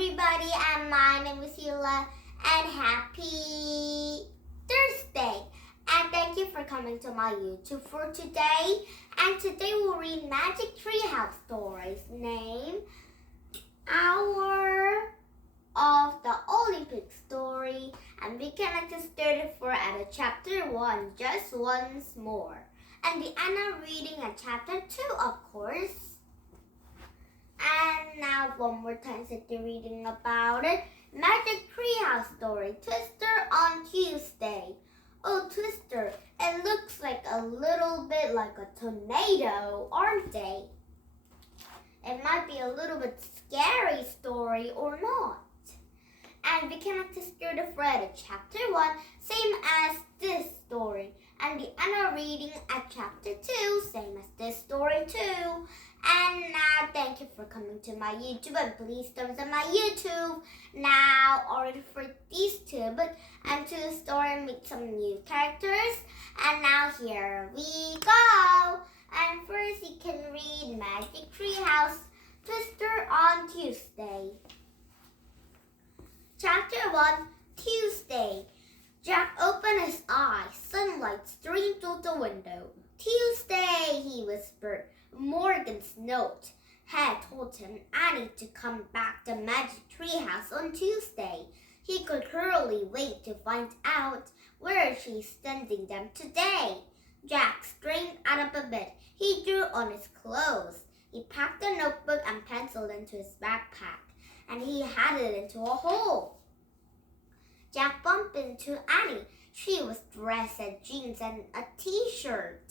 everybody, and my name is Sheila, and happy Thursday. And thank you for coming to my YouTube for today. And today we'll read Magic Treehouse stories named Hour of the Olympic Story. And we can get started for at chapter 1, just once more. And we are now reading at chapter 2, of course. And now one more time that you're reading about it. Magic Treehouse Story, Twister on Tuesday. Oh, Twister, it looks like a little bit like a tornado, aren't they? It might be a little bit scary story or not. And we cannot start the thread at chapter 1, same as this story. And the other reading at chapter 2, same as this story too. And now, thank you for coming to my YouTube, and please thumbs up my YouTube. Now, already for these two, but and to the story and meet some new characters. And now here we go. And first, you can read Magic Treehouse Twister on Tuesday. Chapter 1, Tuesday. Jack opened his eyes. Sunlight streamed through the window. Tuesday, he whispered. Morgan's note had told him Annie to come back to Magic Treehouse on Tuesday. He could hardly wait to find out where she's sending them today. Jack straightened out of bed. He drew on his clothes. He packed a notebook and pencil into his backpack, and he had it into a hole. Jack bumped into Annie. She was dressed in jeans and a t-shirt.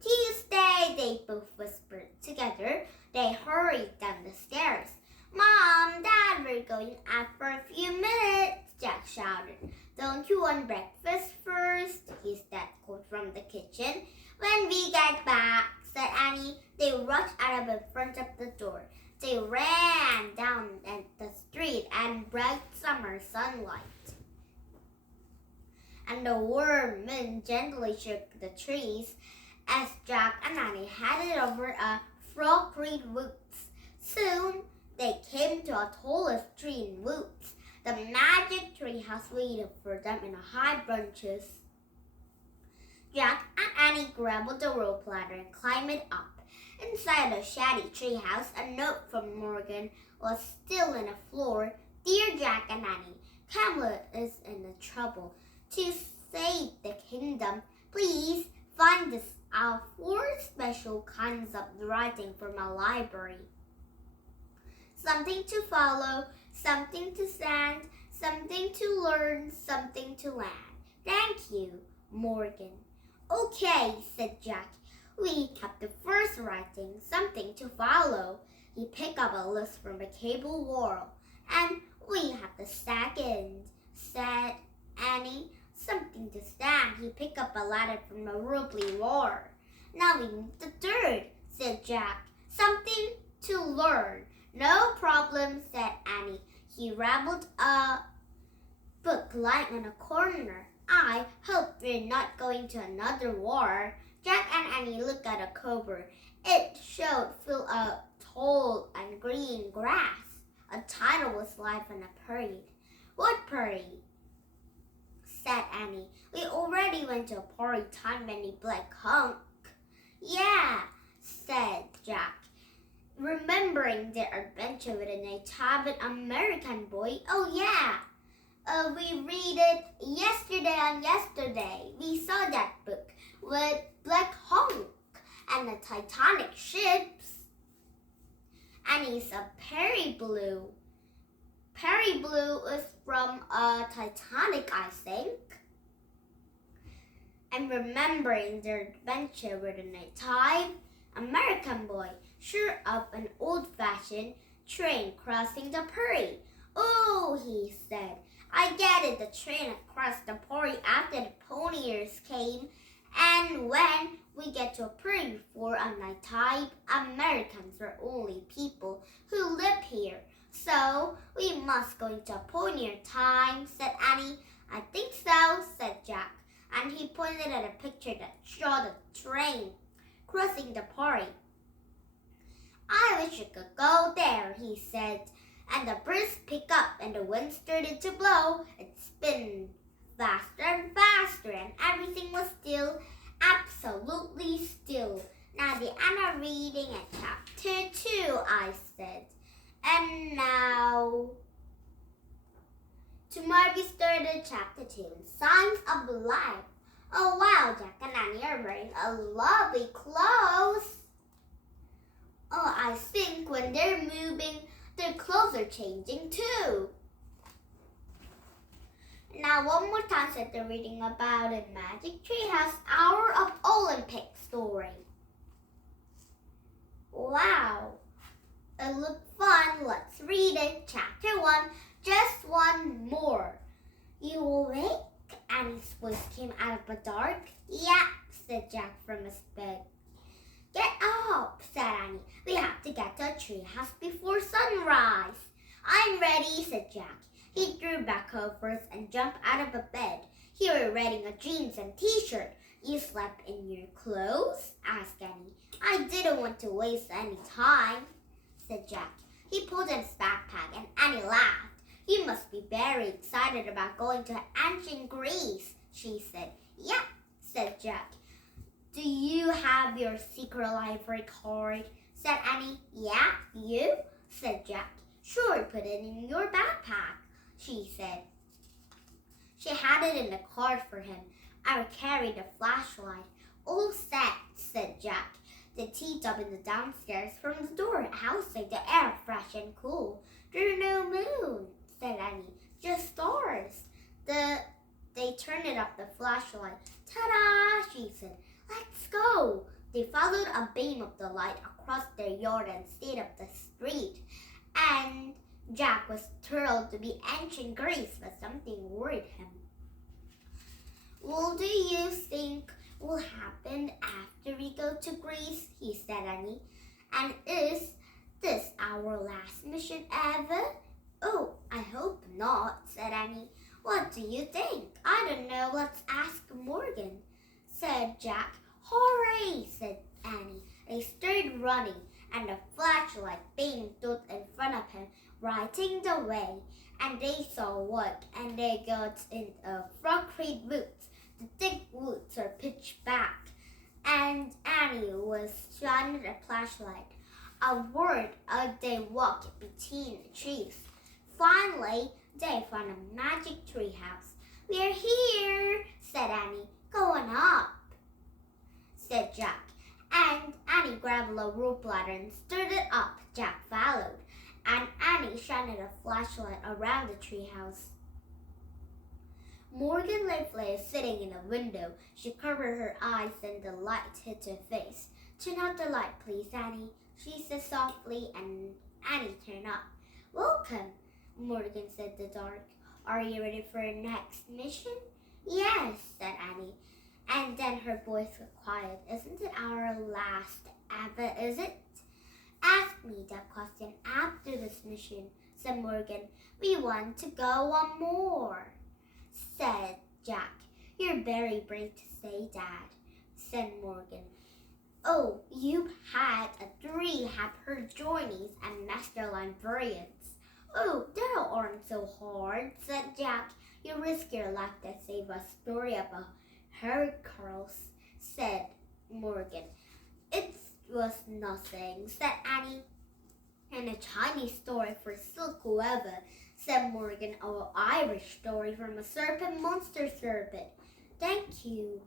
Tuesday, they both whispered together. They hurried down the stairs. Mom, Dad, we're going out for a few minutes, Jack shouted. Don't you want breakfast first? His dad called from the kitchen. When we get back, said Annie. They rushed out of the front of the door. They ran down the street in bright summer sunlight. And the warm wind gently shook the trees as Jack and Annie headed over a frog-green woods. Soon, they came to a tallest tree in woods. The magic treehouse waited for them in high branches. Jack and Annie grabbed the rope ladder and climbed it up. Inside the shady treehouse, a note from Morgan was still in the floor. Dear Jack and Annie, Camelot is in trouble. To save the kingdom, please find us our 4 special kinds of writing from a library. Something to follow, something to stand, something to learn, something to land. Thank you, Morgan. Okay, said Jack. We have the first writing, something to follow. He picked up a list from the cable wall. And we have the second, said Annie. Something to stand. He picked up a ladder from the rubbly wall. Now we need the third, said Jack. Something to learn. No problem, said Annie. He rabbled a book lying in a corner. I hope we're not going to another war. Jack and Annie looked at a cupboard. It showed full of tall and green grass. A title was live in a parade. What parade? Said Annie. We already went to a party time Benny Black Hunk. Yeah, said Jack, remembering their adventure with a Native American boy. Oh yeah, we read it yesterday. We saw that book with Black Hunk and the Titanic ships. Annie's a Perry Blue. Perry Blue is from a Titanic, I think. And remembering their adventure with a Native American boy, sure of an old-fashioned train crossing the prairie. Oh, he said, I get it, the train across the prairie after the poniers came. And when we get to a prairie for a Native Americans were only people who live here. So, we must go into a pioneer time, said Annie. I think so, said Jack, and he pointed at a picture that showed the train crossing the prairie. I wish you could go there, he said. and the birds pick up and the wind started to blow. It spun faster and faster and everything was still, absolutely still. Now the Anna reading at chapter 2, I said. And now tomorrow we started chapter 2, Signs of Life. Oh wow, Jack and Annie are wearing a lovely clothes. Oh, I think when they're moving, their clothes are changing too. Now one more time, said they're reading about a Magic Treehouse Hour of Olympic story. Wow, it looked fun. Let's read it. Chapter 1, just one more. You awake? Annie's voice came out of the dark. Yeah, said Jack from his bed. Get up, said Annie. We have to get to a treehouse before sunrise. I'm ready, said Jack. He threw back covers and jumped out of the bed. He was wearing a jeans and t-shirt. You slept in your clothes? Asked Annie. I didn't want to waste any time, said Jack. He pulled in his backpack and Annie laughed. You must be very excited about going to ancient Greece, she said. Yep, said Jack. Do you have your secret library card? Said Annie. Yeah, you? Said Jack. Sure, put it in your backpack, she said. She had it in the card for him. I will carry the flashlight. All set, said Jack. They teed up in the downstairs from the door outside, the air fresh and cool. There's no moon, said Annie. Just stars. They turned it up the flashlight. Ta-da, she said. Let's go. They followed a beam of the light across their yard and stayed up the street. And Jack was thrilled to be ancient Greece, but something worried him. What do you think will happen after we go to Greece? He said, Annie. And is this our last mission ever? Oh, I hope not, said Annie. What do you think? I don't know. Let's ask Morgan, said Jack. Hurry, said Annie. They started running, and the flashlight beamed out in front of him, lighting the way. And they saw what? And they got in concrete woods. The thick woods are pitch black, and Annie was shining a flashlight. Upward they walked between the trees. Finally, they found a magic treehouse. We're here, said Annie. Go on up, said Jack. And Annie grabbed a rope ladder and started up. Jack followed, and Annie shined a flashlight around the treehouse. Morgan lay sitting in a window. She covered her eyes and the light hit her face. Turn out the light, please, Annie, she said softly, and Annie turned up. Welcome, Morgan said in the dark. Are you ready for your next mission? Yes, said Annie. And then her voice got quiet. Isn't it our last ever, is it? Ask me that question after this mission, said Morgan. We want to go one more, said Jack. You're very brave to say that, said Morgan. Oh, you've had 3 happy journeys and master librarians. Oh, that aren't so hard, said Jack. You risk your life to save a story about Hercules, said Morgan. It was nothing, said Annie. And a Chinese story for silk weather, said Morgan, an Irish story from a serpent monster serpent. Thank you.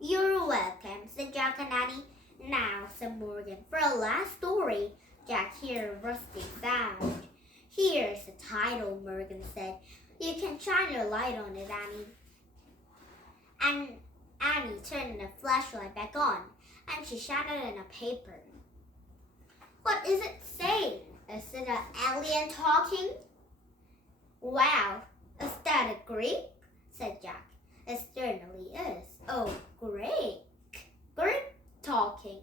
You're welcome, said Jack and Annie. Now, said Morgan, for a last story. Jack heard a rusty sound. Here's the title, Morgan said. You can shine your light on it, Annie. And Annie turned the flashlight back on, and she shined it in a paper. What is it saying? Is it an alien talking? Wow, is that a Greek? Said Jack. It certainly is. Oh, Greek. Greek talking,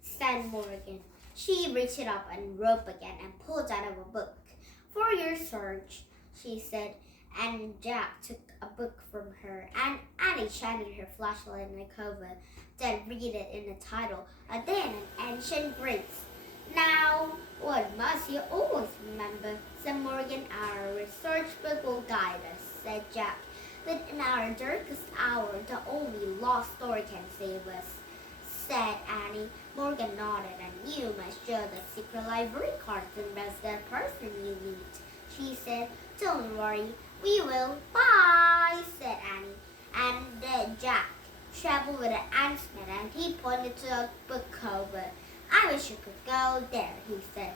said Morgan. She reached up and rope again and pulled out of a book. For your search, she said, and Jack took a book from her, and Annie shined her flashlight in the cover, then read it in the title, A Day in Ancient Greece. Now, what must you always remember? Said Morgan, our research book will guide us, said Jack. But in our darkest hour, the only lost story can save us, said Annie. Morgan nodded, and you must show the secret library cards and best the person you meet, she said. Don't worry, we will. Bye, said Annie. And then Jack traveled with an ant-man, and he pointed to a book cover. I wish you could go there, he said.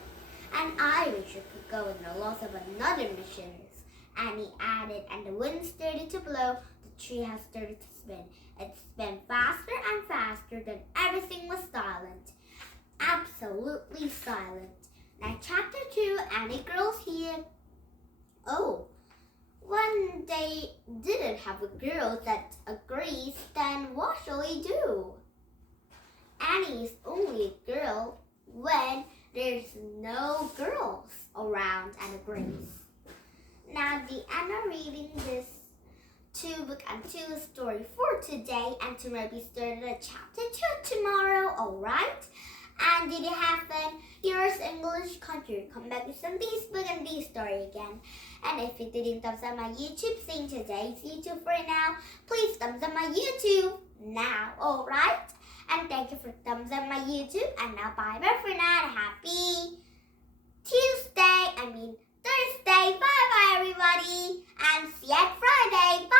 And I wish you could go in the loss of another mission, Annie added, and the wind started to blow, the tree has started to spin. It spun faster and faster, then everything was silent. Absolutely silent. Now chapter 2, Annie grows here. Oh, when they didn't have a girl that agrees, then what shall we do? Annie is only a girl when there's no girls around and agrees. Now the end of reading this 2 book and 2 story for today, and tomorrow we start at chapter 2 tomorrow, alright? And did you have fun? Yours English country. Come back with some this book and this story again. And if you didn't thumbs up my YouTube, seeing today's YouTube for now, please thumbs up my YouTube now, alright? And thank you for thumbs up my YouTube. And now bye bye for now. Happy Thursday. Bye bye everybody. And see you at Friday. Bye.